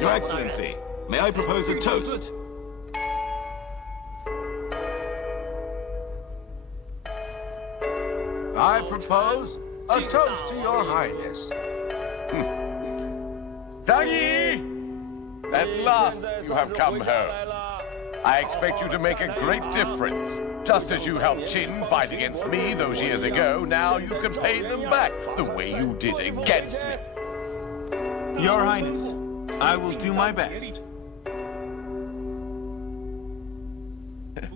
Your Excellency, may I propose a toast? I propose a toast to your highness. Dagi! At last you have come home. I expect you to make a great difference. Just as you helped Qin fight against me those years ago, now you can pay them back the way you did against me. Your Highness, I will do my best.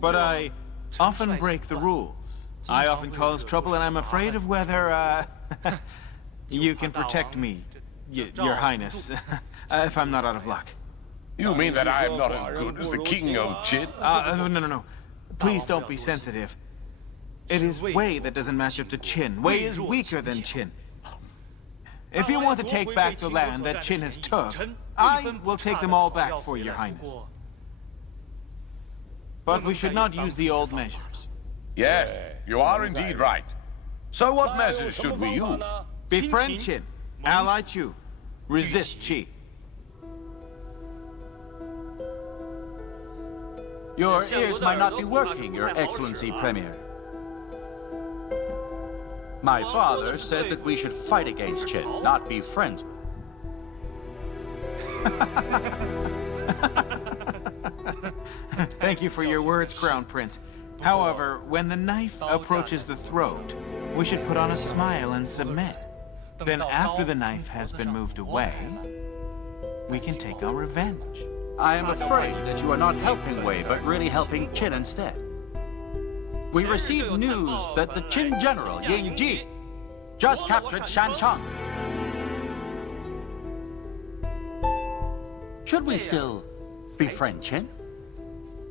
But I often break the rules. I often cause trouble, and I'm afraid of whether, you can protect me, Your Highness, if I'm not out of luck. You mean that I am not as good as the king of Qin? No. Please don't be sensitive. It is Wei that doesn't match up to Qin. Wei is weaker than Qin. If you want to take back the land that Qin has took, I will take them all back for Your Highness. But we should not use the old measures. Yes, you are indeed right. So what measures should we use? Befriend Qin, ally Chu, resist Qi. Your ears might not be working, Your Excellency Premier. My father said that we should fight against Qin, not be friends with him. Thank you for your words, Crown Prince. However, when the knife approaches the throat, we should put on a smile and submit. Then after the knife has been moved away, we can take our revenge. I am afraid that you are not helping Wei, but really helping Qin instead. We received news that the Qin general, Ying Ji, just captured Shancheng. Should we still befriend Qin?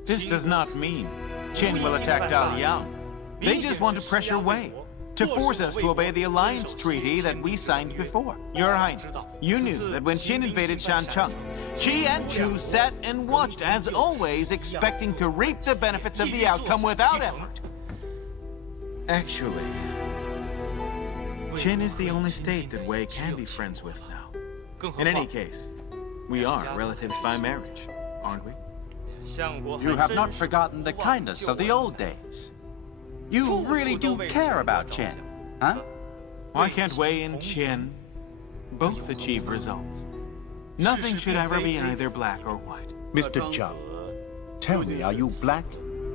This does not mean Qin will attack Daliang. They just want to pressure Wei, to force us to obey the alliance treaty that we signed before. Your Highness, you knew that when Qin invaded Shancheng, Qi and Chu sat and watched, as always, expecting to reap the benefits of the outcome without effort. Actually, Qin is the only state that Wei can be friends with now. In any case, we are relatives by marriage, aren't we? You have not forgotten the kindness of the old days. You really do care about Qin, huh? Why can't Wei and Qin both achieve results? Nothing should ever be either black or white. Mr. Zhang, tell me, are you black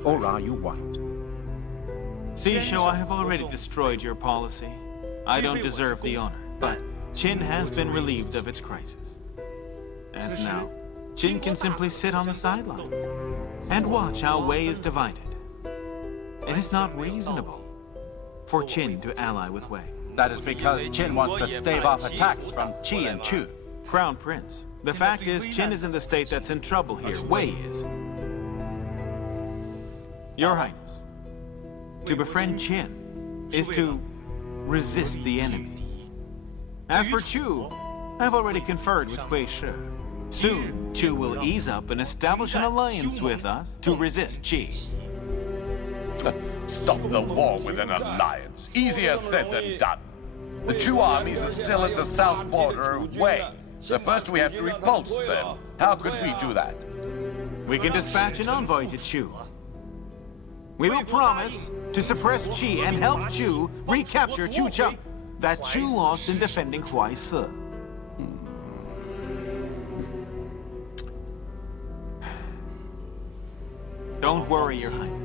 or are you white? Sisho, I have already destroyed your policy. I don't deserve the honor, but Qin has been relieved of its crisis. And now, Qin can simply sit on the sidelines and watch how Wei is divided. It is not reasonable for Qin to ally with Wei. That is because Qin wants to stave off attacks from Qi and Chu. Crown Prince, the fact is Qin isn't the state that's in trouble here. Wei is. Your Highness, to befriend Qin is to resist the enemy. As for Chu, I've already conferred with Hui Shi. Soon, Chu will ease up and establish an alliance with us to resist Qi. Stop the war with an alliance. Easier said than done. The Chu armies are still at the south border of Wei. So first we have to repulse them. How could we do that? We can dispatch an envoy to Chu. We will promise to suppress Qi and help Chu recapture Chucheng, that Chu lost in defending Huaisi. Don't worry, Your Highness.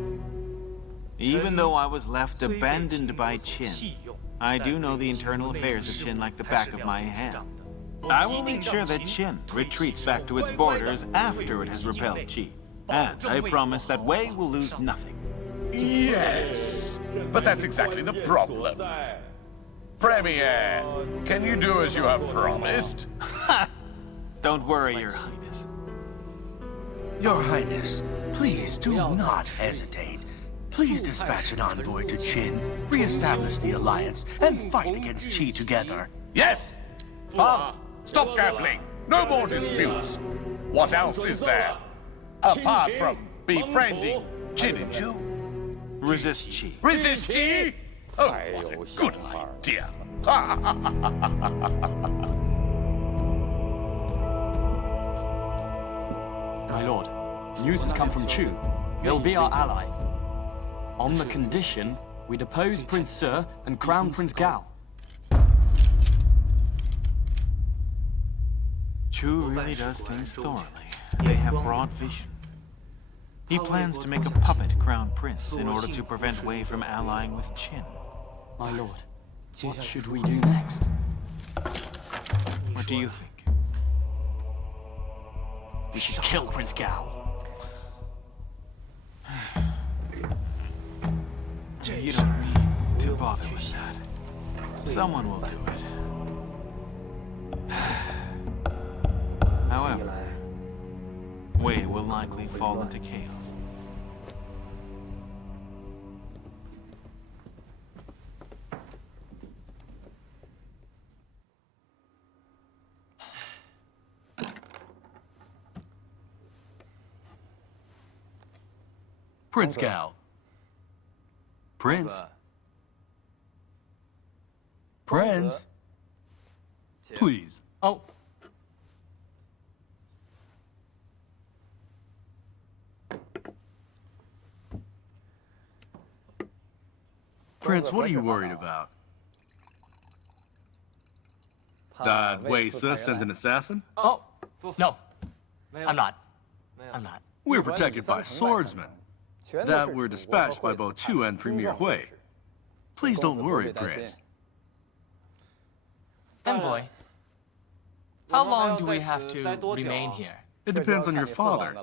Even though I was left abandoned by Qin, I do know the internal affairs of Qin like the back of my hand. I will make sure that Qin retreats back to its borders after it has repelled Qi. And I promise that Wei will lose nothing. Yes, but that's exactly the problem. Premier, can you do as you have promised? Don't worry, Your Highness. Your Highness, please do not hesitate. Please dispatch an envoy to Qin, re-establish the alliance, and fight against Qi together. Yes! Father, stop gambling! No more disputes! What else is there? Apart from befriending Qin and Chu. Resist Qi. Resist Qi? Oh, what a good idea. My lord, news has come from Chu. He'll be our ally. On the condition we depose Prince Sir and crown Prince Gao. Chu really does things thoroughly. They have broad vision. He plans to make a puppet crown prince in order to prevent Wei from allying with Qin. My lord, what should we do next? What do you think? We should kill Prince Gao. You don't need to bother with that. Someone will do it. However, Wei will likely fall into chaos. Prince Gao. Prince? Prince? Please. Oh. Prince, what are you worried about? That Wei Si sent an assassin? Oh. No. I'm not. I'm not. We're protected by swordsmen that were dispatched by both Chu and Premier Hui. Please don't worry, Prince. Envoy, how long do we have to remain here? It depends on your father.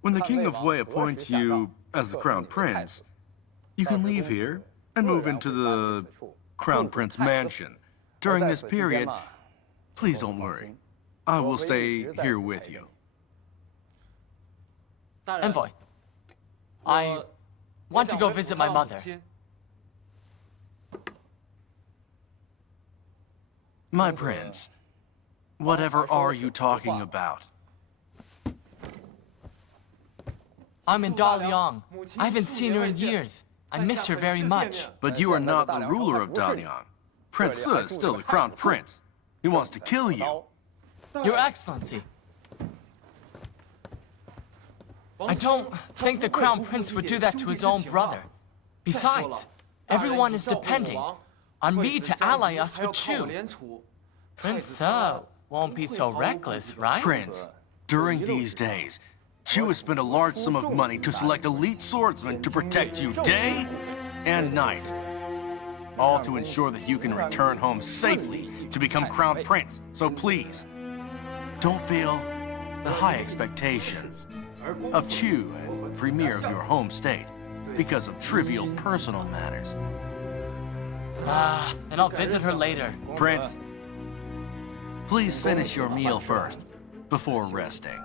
When the King of Wei appoints you as the Crown Prince, you can leave here and move into the Crown Prince Mansion. During this period, please don't worry. I will stay here with you. Envoy, I want to go visit my mother. My prince, whatever are you talking about? I'm in Daliang. I haven't seen her in years. I miss her very much. But you are not the ruler of Daliang. Prince Si is still the Crown Prince. He wants to kill you. Your Excellency, I don't think the Crown Prince would do that to his own brother. Besides, everyone is depending on me to ally us with Chu. Prince Si won't be so reckless, right? Prince, during these days, Chu has spent a large sum of money to select elite swordsmen to protect you day and night. All to ensure that you can return home safely to become Crown Prince. So please, don't fail the high expectations of Chu and Premier of your home state because of trivial personal matters. And I'll visit her later. Prince, please finish your meal first before resting.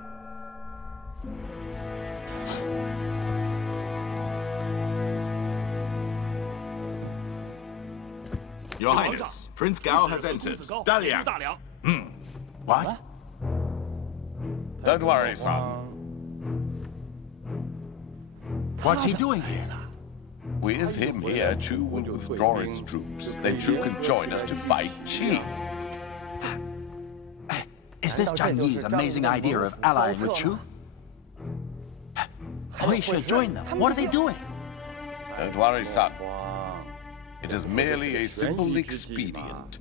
Your Highness, Prince Gao has entered. Daliang. What? Don't worry, son. What's he doing here? With him here, Chu will withdraw its troops. Then Chu can join us to fight Qi. Is this Zhang Yi's amazing idea of allying with Chu? We should join them. What are they doing? Don't worry, son. It is merely a simple expedient.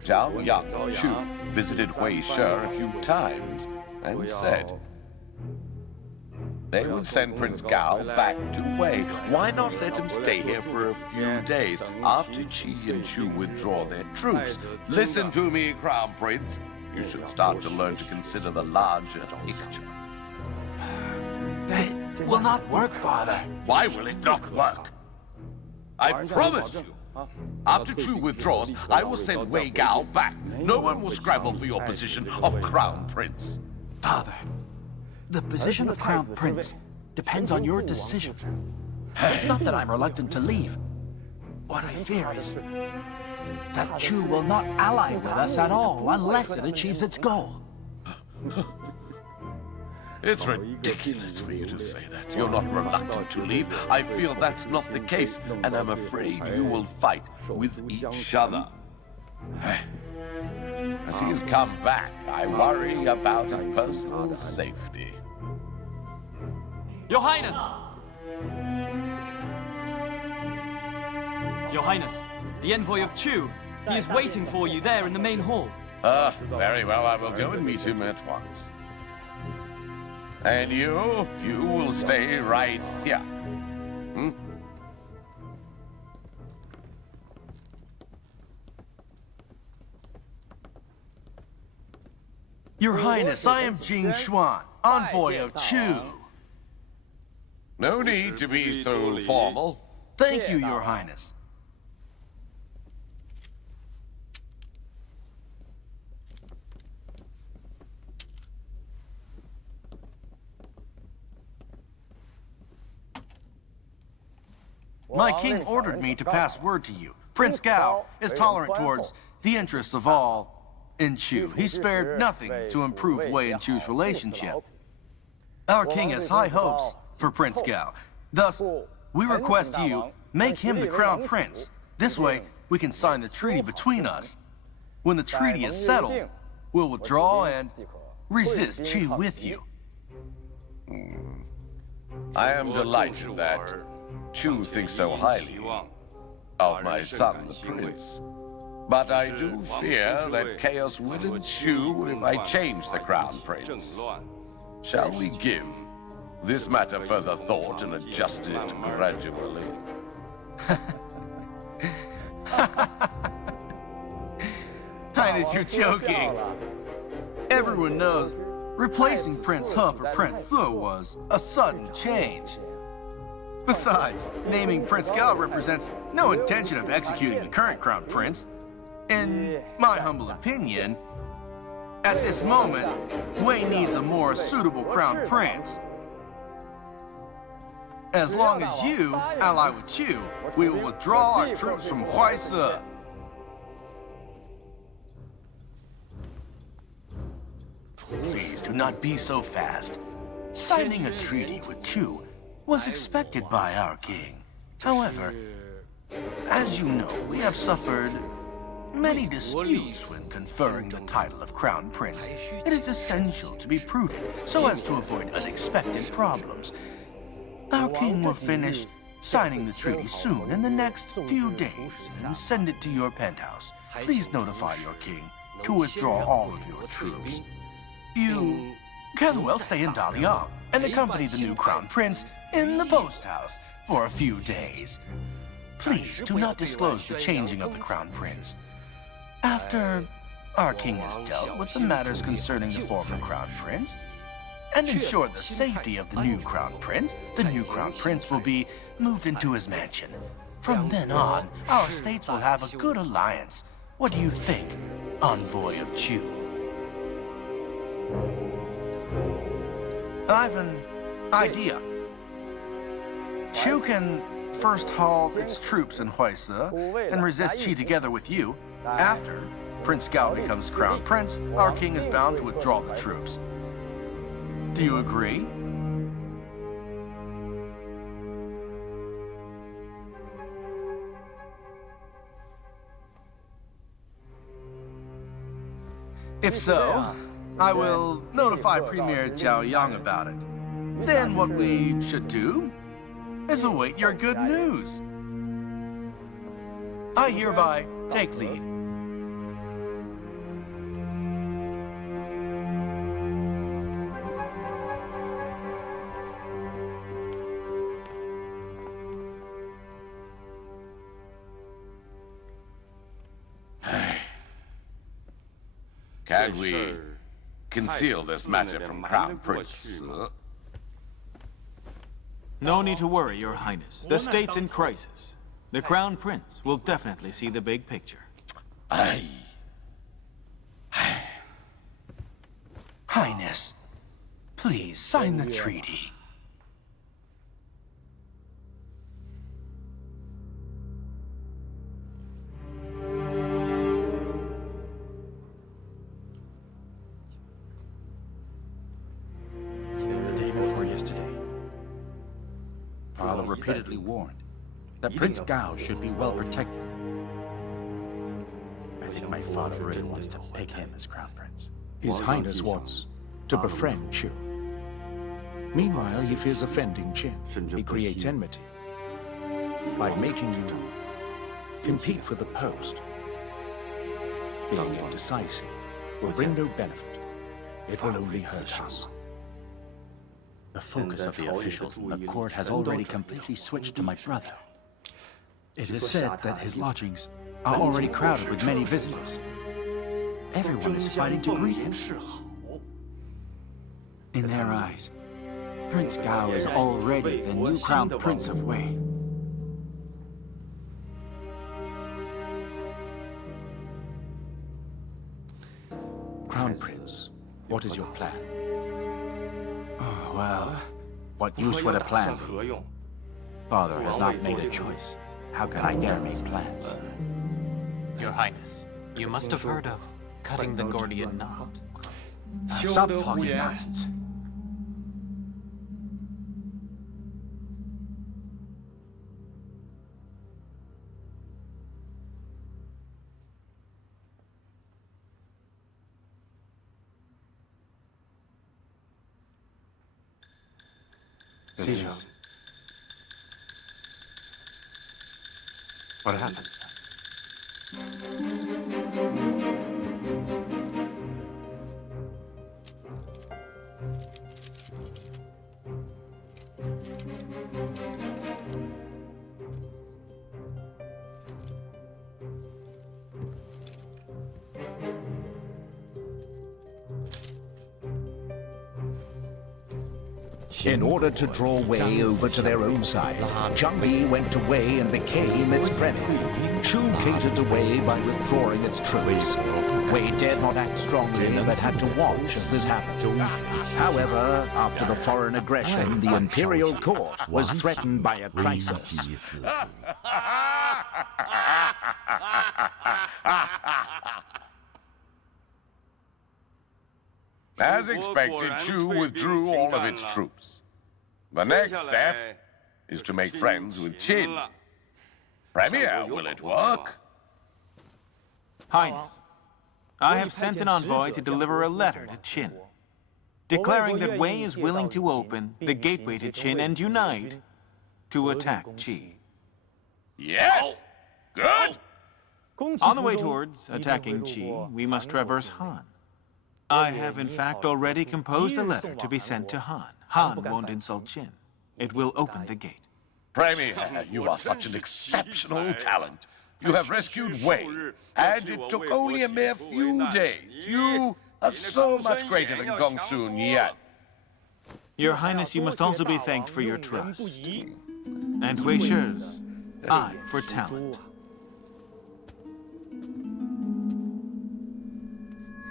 Zhao Yang and Chu visited Wei Shi a few times and said they would send Prince Gao back to Wei. Why not let him stay here for a few days after Qi and Chu withdraw their troops? Listen to me, Crown Prince. You should start to learn to consider the larger picture. That will not work, Father. Why will it not work? I promise you, after Chu withdraws, I will send Wei Gao back. No one will scramble for your position of Crown Prince. Father, the position of Crown Prince depends on your decision. It's not that I'm reluctant to leave. What I fear is that Chu will not ally with us at all unless it achieves its goal. It's ridiculous for you to say that. You're not reluctant to leave. I feel that's not the case, and I'm afraid you will fight with each other. As he's come back, I worry about his personal safety. Your Highness! Your Highness, the envoy of Chu, he is waiting for you there in the main hall. Very well, I will go and meet him at once. And you will stay right here. Hmm? Your Highness, I am Jing Xuan, envoy of Chu. No need to be so formal. Thank you, Your Highness. My king ordered me to pass word to you. Prince Gao is tolerant towards the interests of all in Chu. He spared nothing to improve Wei and Chu's relationship. Our king has high hopes for Prince Gao. Thus, we request you make him the crown prince. This way, we can sign the treaty between us. When the treaty is settled, we'll withdraw and resist Chu with you. I am delighted that Chu thinks so highly of my son, the prince. But I do fear that chaos will ensue if I change the crown prince. Shall we give this matter further thought and adjust it gradually? Highness, you're joking. Everyone knows replacing Prince He for Prince Se was a sudden change. Besides, naming Prince Gao represents no intention of executing the current crown prince. In my humble opinion, at this moment, Wei needs a more suitable crown prince. As long as you ally with Chu, we will withdraw our troops from Huaise. Please do not be so fast. Signing a treaty with Chu was expected by our king. However, as you know, we have suffered many disputes when conferring the title of Crown Prince. It is essential to be prudent so as to avoid unexpected problems. Our king will finish signing the treaty soon, in the next few days, and send it to your penthouse. Please notify your king to withdraw all of your troops. You can well stay in Daliang and accompany the new Crown Prince in the post house for a few days. Please do not disclose the changing of the Crown Prince. After our king has dealt with the matters concerning the former Crown Prince, and ensure the safety of the new Crown Prince will be moved into his mansion. From then on, our states will have a good alliance. What do you think, envoy of Chu? I've an idea. Chu can first halt its troops in Huaise and resist Qi together with you. After Prince Gao becomes Crown Prince, our king is bound to withdraw the troops. Do you agree? If so, I will notify Premier Zhao Yang about it. Then what we should do is await your good news. I hereby take leave. Can we conceal this matter from Crown Prince? No need to worry, Your Highness. The state's in crisis. The Crown Prince will definitely see the big picture. Aye. Highness, please sign the treaty. father repeatedly warned that Prince Gao should be well protected. I think my father really wants to pick him as crown prince. His Highness wants to befriend Chu. Meanwhile, he fears offending Qin. He creates enmity. By making you compete for the post, being indecisive will bring no benefit. It will only hurt us. The focus of the officials in the court has already completely switched to my brother. It is said that his lodgings are already crowded with many visitors. Everyone is fighting to greet him. In their eyes, Prince Gao is already the new crown prince of Wei. Crown Prince, what is your plan? Oh, well, what use would a plan be? Father has not made a choice. How can I dare make plans? Your Highness, you must have heard of cutting the Gordian knot. Stop talking nonsense. Caesar. What happened? In order to draw Wei over to their own side, Zhang Yi went to Wei and became its premier. Chu catered to Wei by withdrawing its troops. Wei dared not act strongly, but had to watch as this happened. However, after the foreign aggression, the imperial court was threatened by a crisis. As expected, Chu withdrew all of its troops. The next step is to make friends with Qin. Premier, will it work? Highness, I have sent an envoy to deliver a letter to Qin, declaring that Wei is willing to open the gateway to Qin and unite to attack Qi. Yes! Good! On the way towards attacking Qi, we must traverse Han. I have in fact already composed a letter to be sent to Han. Han won't insult Qin. It will open the gate. Premier, you are such an exceptional talent. You have rescued Wei, and it took only a mere few days. You are so much greater than Gongsun Yan. Your Highness, you must also be thanked for your trust. And Wei Shi's eye for talent.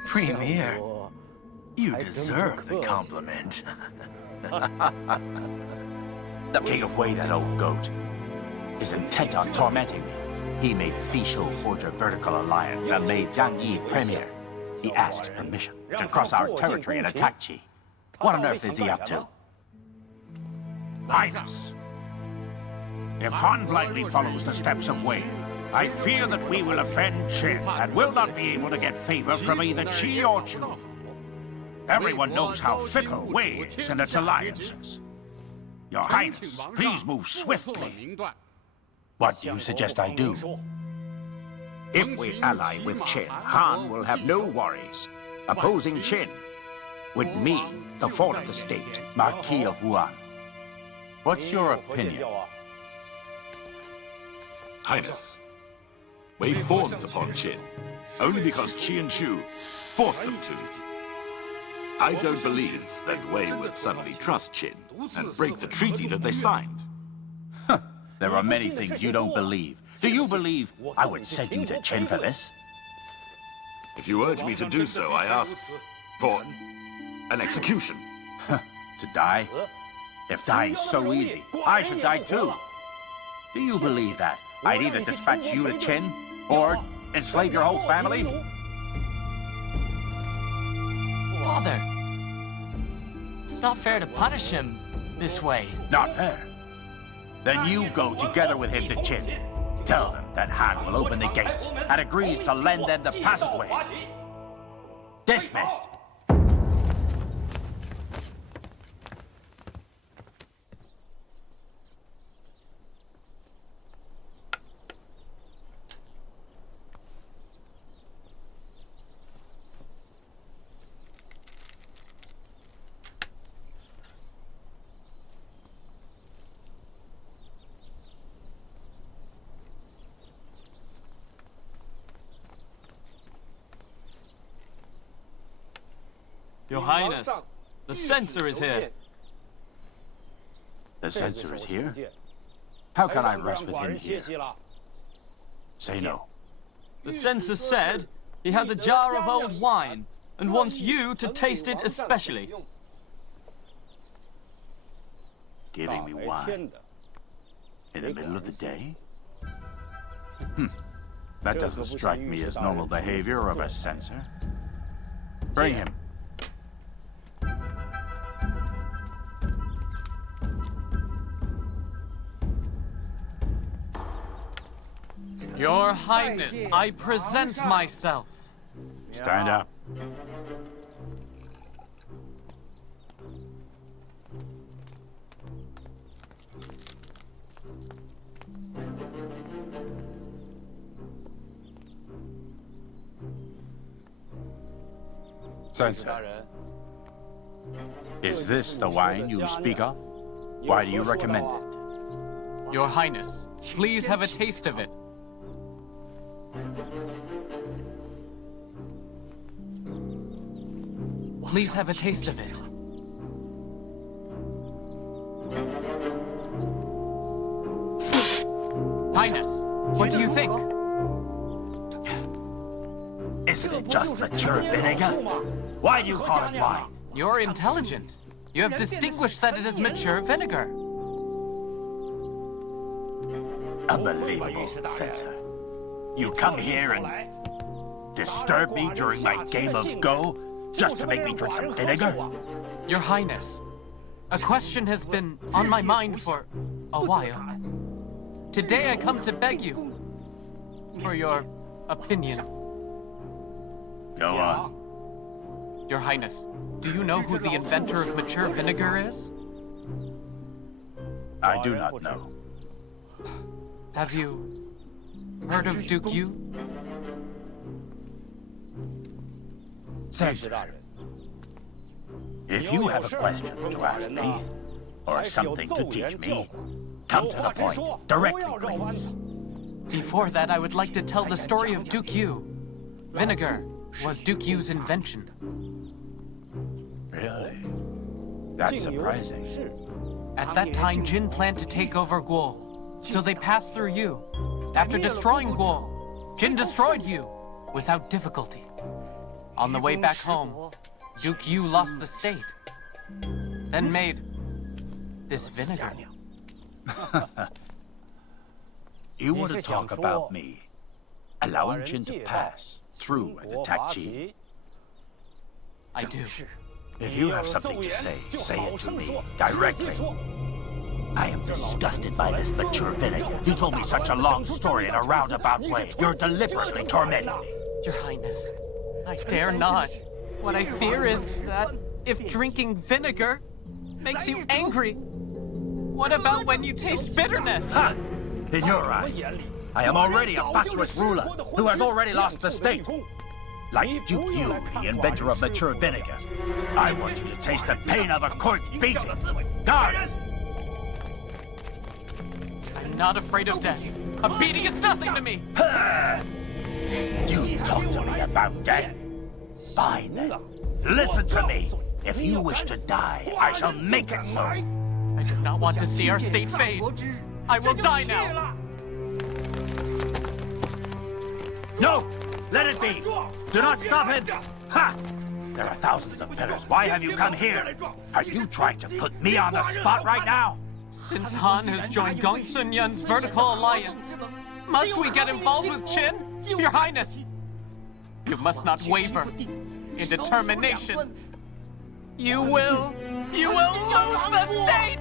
Premier, you deserve the compliment. The king of Wei, that old goat, is intent on tormenting me. He made Xishu forge a vertical alliance and made Zhang Yi premier. He asks permission to cross our territory and attack Qi. What on earth is he up to? Highness, if Han blindly follows the steps of Wei, I fear that we will offend Qin and will not be able to get favor from either Qi or Chu. Everyone knows how fickle Wei is in its alliances. Your Highness, please move swiftly. What do you suggest I do? If we ally with Qin, Han will have no worries. Opposing Qin would mean the fall of the state. Marquis of Wuhan, what's your opinion? Highness, Wei fawns upon Qin, only because Qi and Chu forced them to. I don't believe that Wei would suddenly trust Qin and break the treaty that they signed. There are many things you don't believe. Do you believe I would send you to Qin for this? If you urge me to do so, I ask for an execution. To die? If dying's so easy, I should die too. Do you believe that? I'd either dispatch you to Qin, or enslave your whole family? Father, it's not fair to punish him this way. Not fair. Then you go together with him to Qin. Tell them that Han will open the gates and agrees to lend them the passageways. Dismissed. Your Highness, the censor is here. The censor is here? How can I rest with him here? Say no. The censor said he has a jar of old wine and wants you to taste it especially. Giving me wine? In the middle of the day? That doesn't strike me as normal behavior of a censor. Bring him. Your Highness, I present myself. Stand up. Censor, is this the wine you speak of? Why do you recommend it? Your Highness, please have a taste of it. Please have a taste of it. Highness, what do you think? Isn't it just mature vinegar? Why do you call it wine? You're intelligent. You have distinguished that it is mature vinegar. Unbelievable, censor. You come here and disturb me during my game of Go just to make me drink some vinegar? Your Highness, a question has been on my mind for a while. Today I come to beg you for your opinion. Go on. Your Highness, do you know who the inventor of mature vinegar is? I do not know. Have you heard of Duke Yu? Censor, if you have a question to ask me, or something to teach me, come to the point, directly, please. Before that, I would like to tell the story of Duke Yu. Vinegar was Duke Yu's invention. Really? That's surprising. At that time, Jin planned to take over Guo, so they passed through Yu. After destroying Guo, Jin destroyed Yu without difficulty. On the way back home, Duke Yu lost the state, then made this vinegar. You want to talk about me allowing Jin to pass through and attack Qin? I do. If you have something to say it to me directly. I am disgusted by this mature vinegar. You told me such a long story in a roundabout way. You're deliberately tormenting me. Your Highness, I dare not. What I fear is that if drinking vinegar makes you angry, what about when you taste bitterness? Ha! In your eyes, I am already a fatuous ruler who has already lost the state. Like Duke Yu, the inventor of mature vinegar. I want you to taste the pain of a court beating. Guards! I'm not afraid of death. A beating is nothing to me. You talk to me about death? Fine then. Listen to me. If you wish to die, I shall make it so. I do not want to see our state fade. I will die now. No! Let it be! Do not stop him! Ha! There are thousands of pillars. Why have you come here? Are you trying to put me on the spot right now? Since Han has joined Gong Sun Yun's vertical alliance, must we get involved with Qin? Your Highness, you must not waver in determination. You will lose the state!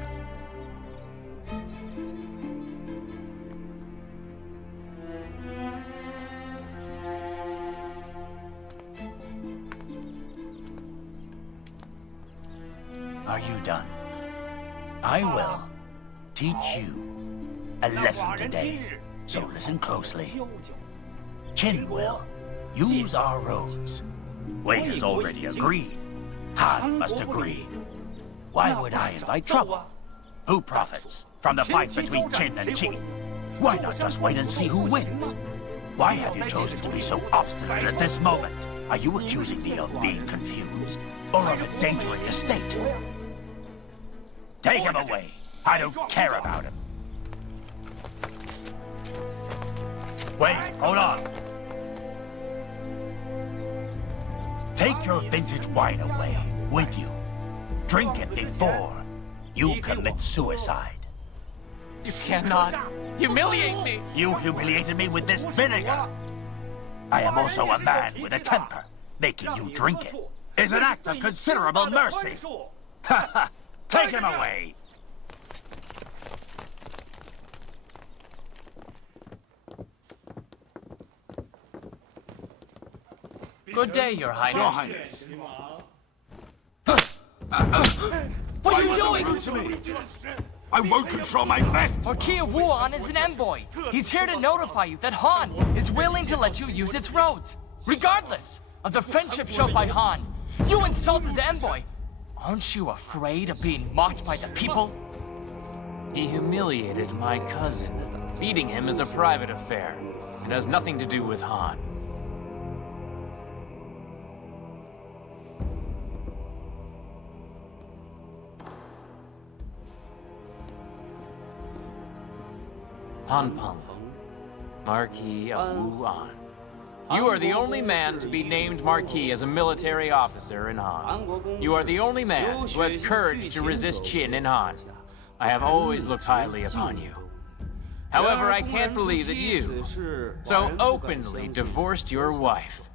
Are you done? I will teach you a lesson today, so listen closely. Qin will use our roads. Wei has already agreed. Han must agree. Why would I invite trouble? Who profits from the fight between Qin and Qi? Why not just wait and see who wins? Why have you chosen to be so obstinate at this moment? Are you accusing me of being confused, or of endangering the state? Take him away. I don't care about him. Wait, hold on. Take your vintage wine away with you. Drink it before you commit suicide. You cannot humiliate me! You humiliated me with this vinegar. I am also a man with a temper. Making you drink it is an act of considerable mercy. Ha ha! Take him away! Good day, Your Highness. Your Highness. What are you doing? To me. I won't control my fist! Marquis of Wuhan is an envoy. He's here to notify you that Han is willing to let you use its roads, regardless of the friendship shown by Han. You insulted the envoy. Aren't you afraid of being mocked by the people? He humiliated my cousin. Beating him is a private affair. It has nothing to do with Han. Han Peng, Marquis of Wuhan. You are the only man to be named Marquis as a military officer in Han. You are the only man who has courage to resist Qin in Han. I have always looked highly upon you. However, I can't believe that you so openly divorced your wife.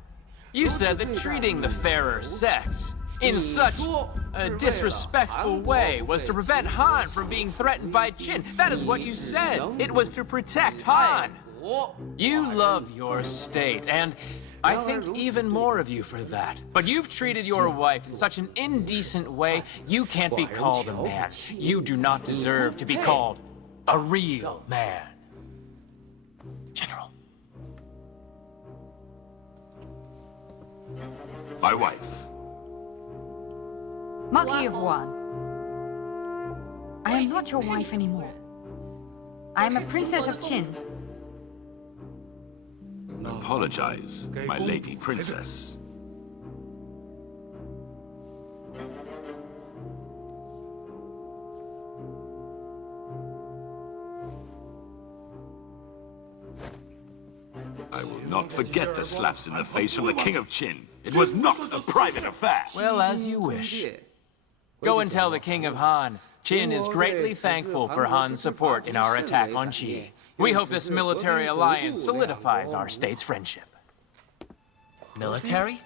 You said that treating the fairer sex in such a disrespectful way was to prevent Han from being threatened by Qin. That is what you said. It was to protect Han. You love your state, and I think even more of you for that. But you've treated your wife in such an indecent way, you can't be called a man. You do not deserve to be called a real man. General. My wife. Marquis of Wuhan. I am not your wife anymore. I am a princess of Qin. Apologize, my lady princess. I will not forget the slaps in the face from the King of Qin. It was not a private affair. Well, as you wish. Go and tell the King of Han, Qin is greatly thankful for Han's support in our attack on Qi. We hope this military alliance solidifies our state's friendship. Military?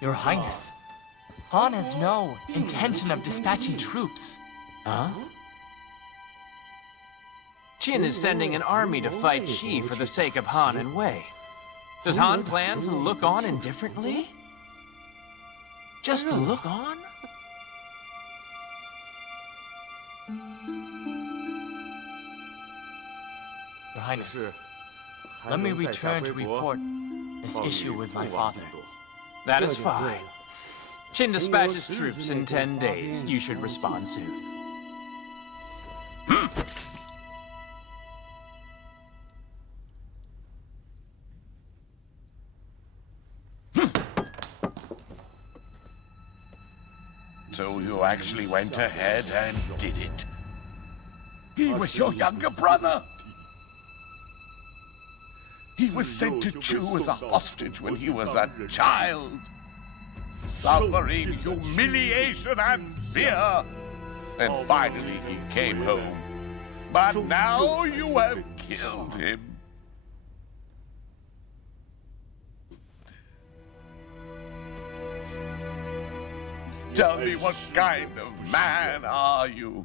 Your Highness, Han has no intention of dispatching troops. Huh? Qin is sending an army to fight Qi for the sake of Han and Wei. Does Han plan to look on indifferently? Just look on? Your Highness, let me return to report this issue with my father. That is fine. Qin dispatches troops in 10 days. You should respond soon. So you actually went ahead and did it. He was your younger brother. He was sent to Chu as a hostage when he was a child, suffering humiliation and fear. And finally he came home. But now you have killed him. Tell me, what kind of man are you?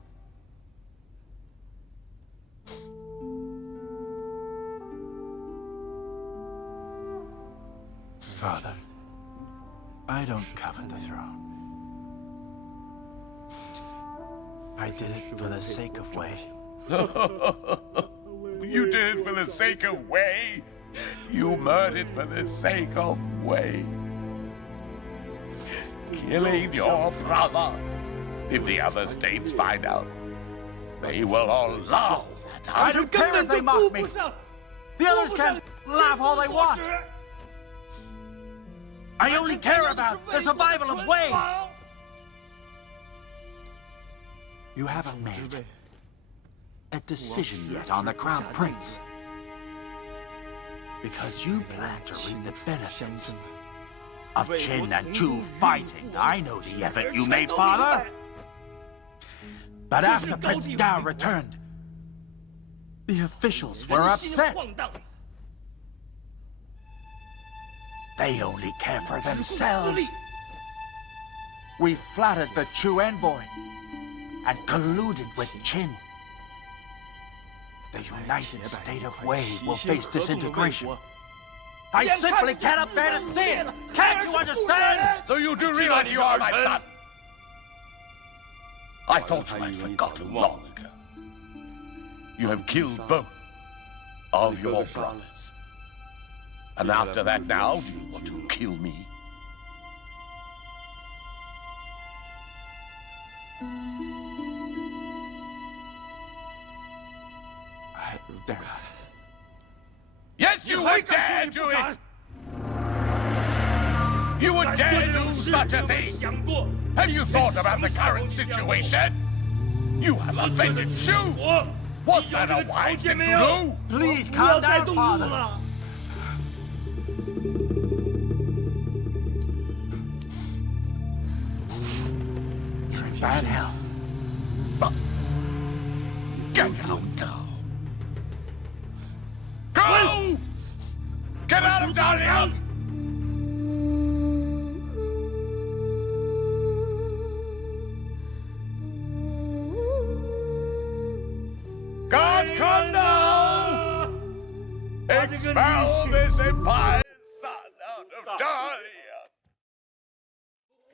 Father, I don't covet the throne. I did it for the sake of Wei. You did it for the sake of Wei? You murdered for the sake of Wei? Killing your brother? If the other states find out, they will all laugh at us. I don't care if they mock me. The others can laugh all they want. I only care about the survival of Wei. You haven't made a decision yet on the Crown Prince. Because you plan to reap the benefits of Qin and Chu fighting. I know the effort you made, Father. But after Prince Gao returned, the officials were upset. They only care for themselves. We flattered the Chu envoy and colluded with Qin. The United State of Wei will face disintegration. I simply cannot bear to see it! Can't you understand? So you do realize you are my son? I thought you had forgotten long ago. You have killed both of your brothers. And after that now, do you want to kill me? I dare not. Yes, you would dare do it! You would dare do such a thing! Have you thought about the current situation? You have offended Chu! Was that a wise thing to do? Please calm down, Father. You're in bad health. But get out now. Go! Get out of Dalian! Guards, come now! Expel this Empire's son out of Dalian!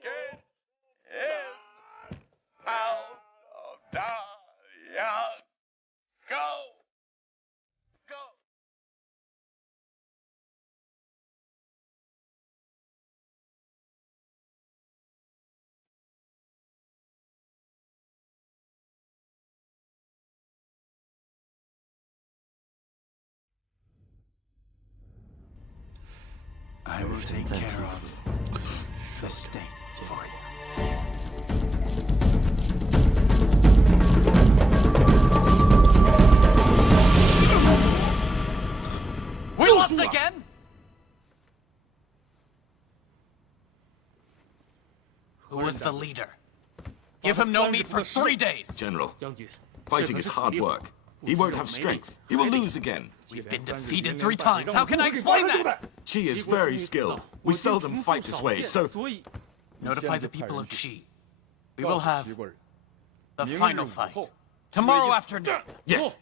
Get him out of Dalian! Go! Go! I will take care of the state for you. We lost again? Who is the leader? Give him no meat for 3 days. General, fighting is hard work. He won't have strength. He will lose again. We've been defeated 3 times. How can I explain that? Qi is very skilled. We seldom fight this way, so... Notify the people of Qi. We will have the final fight tomorrow afternoon. Yes.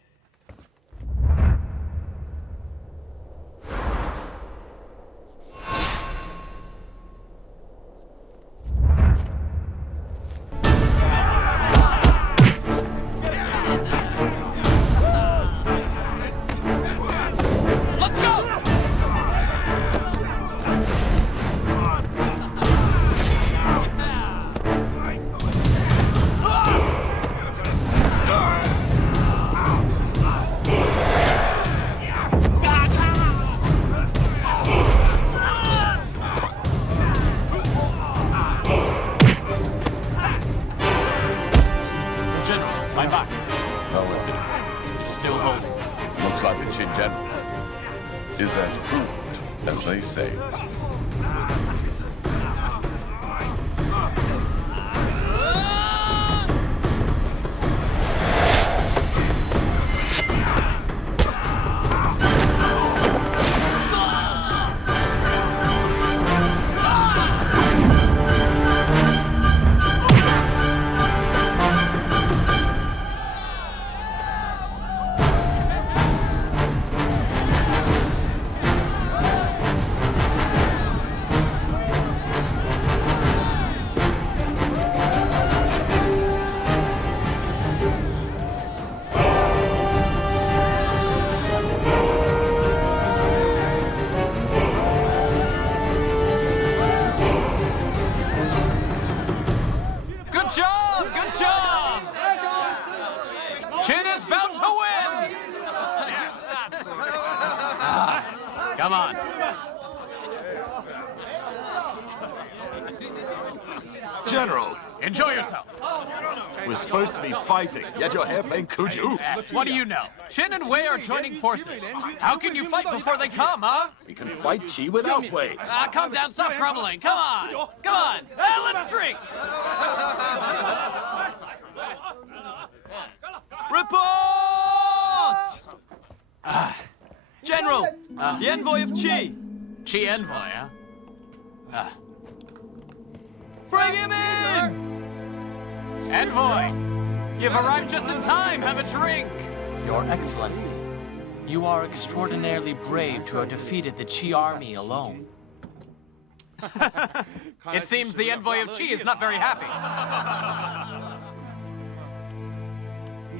My back. How is it? It's still holding. Looks like a Qin general is as prudent as they say. Qin is bound to win! Come on. General, Enjoy yourself. we're supposed to be fighting, yet you're here playing Kuju. What do you know? Qin and Wei are joining forces. How can you fight before they come, huh? We can fight Qi without Wei. Calm down, stop grumbling. Come on. Come on. Let's drink. Report! General, the envoy of Qi. Qi envoy, huh? Bring him in! Envoy! You've arrived just in time. Have a drink. Your Excellency, you are extraordinarily brave to have defeated the Qi army alone. It seems the envoy of Qi is not very happy.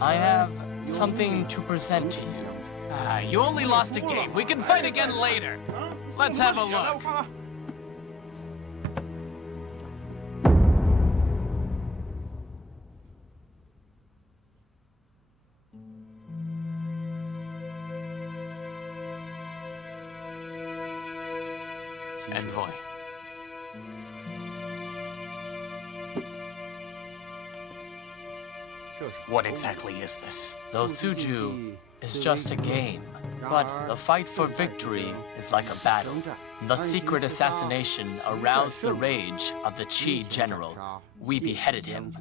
I have something to present to you. You only lost a game. We can fight again later. Let's have a look. Envoy. What exactly is this? Though Suju is just a game, but the fight for victory is like a battle. The secret assassination aroused the rage of the Qi general. We beheaded him.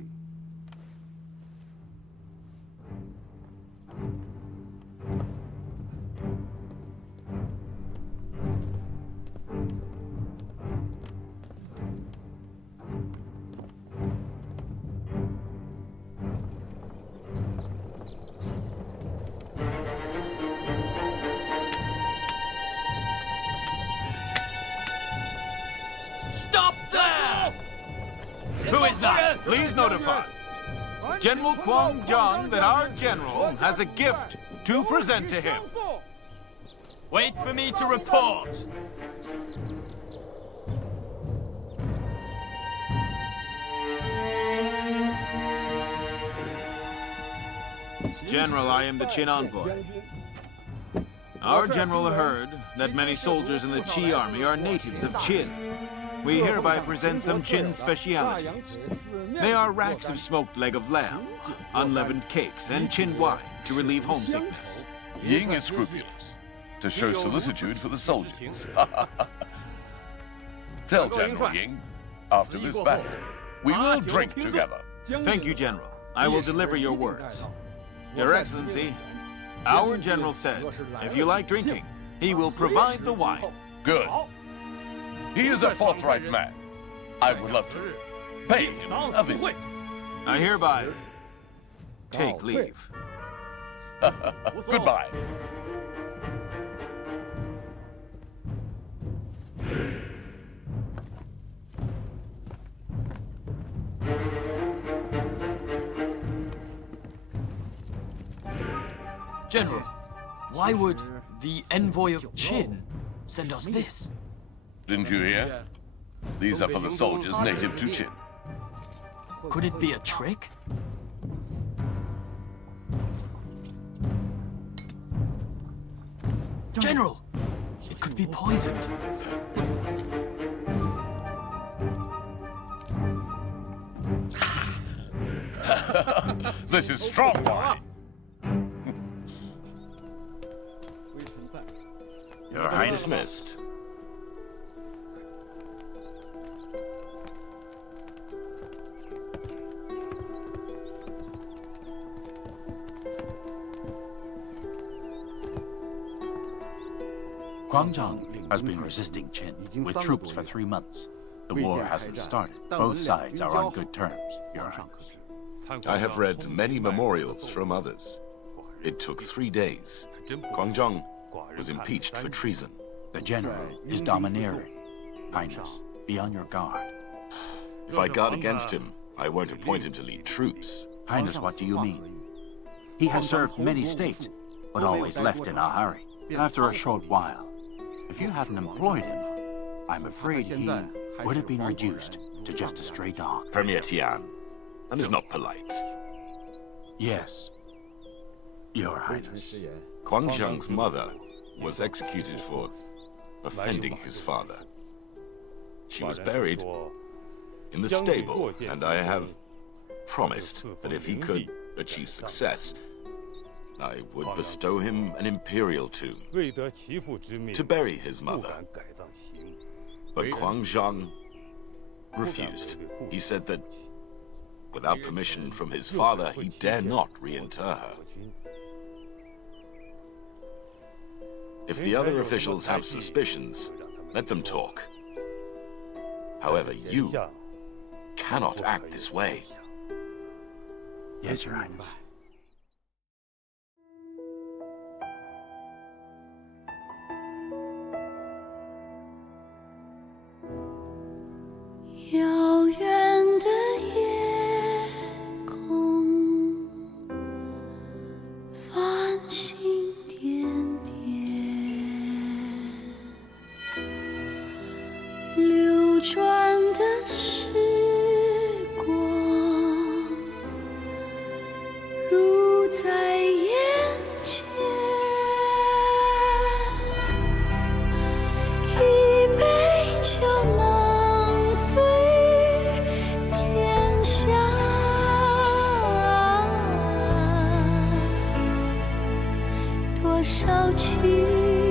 Stop there! Who is that? Please notify General Kwang Zhang that our general has a gift to present to him. Wait for me to report. General, I am the Qin envoy. Our general heard that many soldiers in the Qi army are natives of Qin. We hereby present some Qin specialities. They are racks of smoked leg of lamb, unleavened cakes, and Qin wine to relieve homesickness. Ying is scrupulous, to show solicitude for the soldiers. Tell General Ying, after this battle, we will drink together. Thank you, General. I will deliver your words. Your Excellency, our general said, if you like drinking, he will provide the wine. Good. He is a forthright man. I would love to pay him a visit. I hereby take leave. Goodbye. General, why would the envoy of Qin send us this? Didn't you hear? These are for the soldiers native to Qin. Could it be a trick? General, it could be poisoned. This is strong wine. Your Highness dismissed. Kwang Zhang has been resisting Qin with troops for 3 months. The war hasn't started. Both sides are on good terms, Your Highness. I have read many memorials from others. It took 3 days. Kwang Zhang was impeached for treason. The general is domineering. Highness, be on your guard. If I guard against him, I won't appoint him to lead troops. Highness, what do you mean? He has served many states, but always left in a hurry. After a short while, if you hadn't employed him, I'm afraid he would have been reduced to just a stray dog. Premier Tian, that is not polite. Yes, Your Highness. Guangzhang's mother was executed for offending his father. She was buried in the stable, and I have promised that if he could achieve success, I would bestow him an imperial tomb to bury his mother. But Guangzhang refused. He said that without permission from his father, he dare not reinter her. If the other officials have suspicions, let them talk. However, you cannot act this way. Yes, Your Highness.多少情